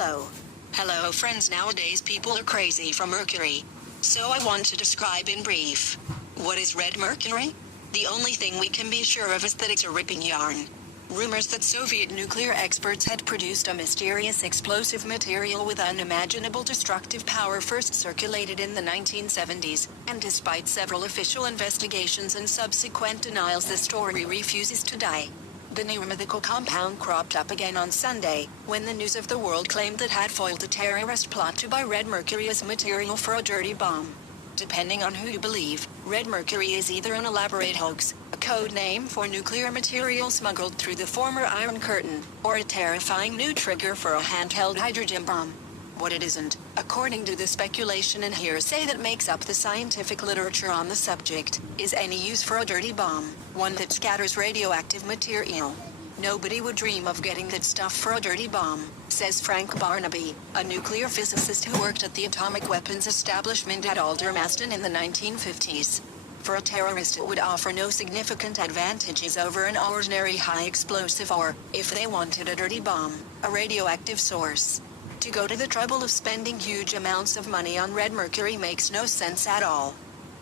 Hello. Hello friends, nowadays people are crazy for Mercury. So I want to describe in brief. What is Red Mercury? The only thing we can be sure of is that it's a ripping yarn. Rumors that Soviet nuclear experts had produced a mysterious explosive material with unimaginable destructive power first circulated in the 1970s, and despite several official investigations and subsequent denials, the story refuses to die. The near-mythical compound cropped up again on Sunday, when the News of the World claimed it had foiled a terrorist plot to buy Red Mercury as material for a dirty bomb. Depending on who you believe, Red Mercury is either an elaborate hoax, a code name for nuclear material smuggled through the former Iron Curtain, or a terrifying new trigger for a handheld hydrogen bomb. What it isn't, according to the speculation and hearsay that makes up the scientific literature on the subject, is any use for a dirty bomb, one that scatters radioactive material. Nobody would dream of getting that stuff for a dirty bomb, says Frank Barnaby, a nuclear physicist who worked at the atomic weapons establishment at Aldermaston in the 1950s. For a terrorist, it would offer no significant advantages over an ordinary high explosive or, if they wanted a dirty bomb, a radioactive source. To go to the trouble of spending huge amounts of money on Red Mercury makes no sense at all.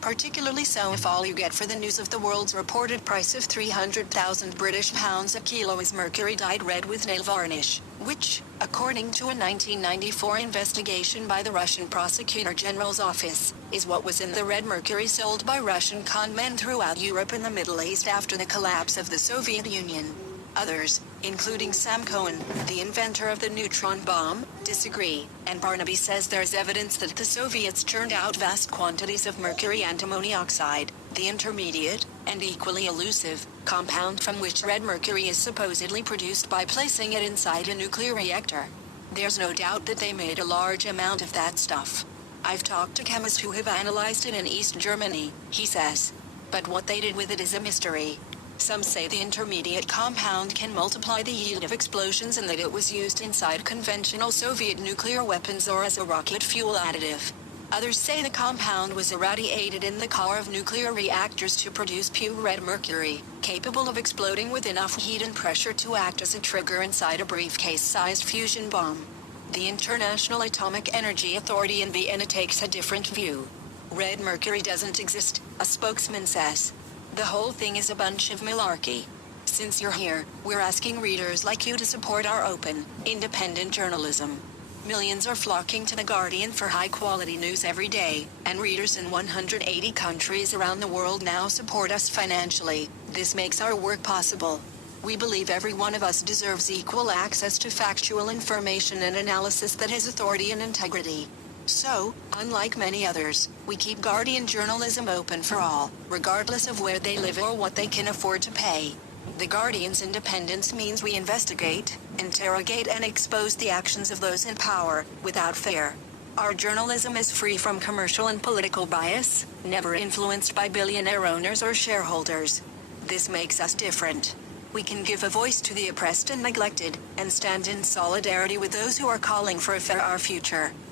Particularly so if all you get for the News of the World's reported price of 300,000 British pounds a kilo is mercury dyed red with nail varnish, which, according to a 1994 investigation by the Russian Prosecutor General's office, is what was in the Red Mercury sold by Russian con men throughout Europe and the Middle East after the collapse of the Soviet Union. Others, including Sam Cohen, the inventor of the neutron bomb, disagree, and Barnaby says there's evidence that the Soviets churned out vast quantities of mercury antimony oxide, the intermediate, and equally elusive, compound from which Red Mercury is supposedly produced by placing it inside a nuclear reactor. There's no doubt that they made a large amount of that stuff. I've talked to chemists who have analyzed it in East Germany, he says. But what they did with it is a mystery. Some say the intermediate compound can multiply the yield of explosions and that it was used inside conventional Soviet nuclear weapons or as a rocket fuel additive. Others say the compound was irradiated in the core of nuclear reactors to produce pure red mercury, capable of exploding with enough heat and pressure to act as a trigger inside a briefcase-sized fusion bomb. The International Atomic Energy Authority in Vienna takes a different view. Red mercury doesn't exist, a spokesman says. The whole thing is a bunch of malarkey. Since you're here, we're asking readers like you to support our open, independent journalism. Millions are flocking to The Guardian for high-quality news every day, and readers in 180 countries around the world now support us financially. This makes our work possible. We believe every one of us deserves equal access to factual information and analysis that has authority and integrity. So, unlike many others, we keep Guardian journalism open for all, regardless of where they live or what they can afford to pay. The Guardian's independence means we investigate, interrogate and expose the actions of those in power, without fear. Our journalism is free from commercial and political bias, never influenced by billionaire owners or shareholders. This makes us different. We can give a voice to the oppressed and neglected, and stand in solidarity with those who are calling for a fairer future.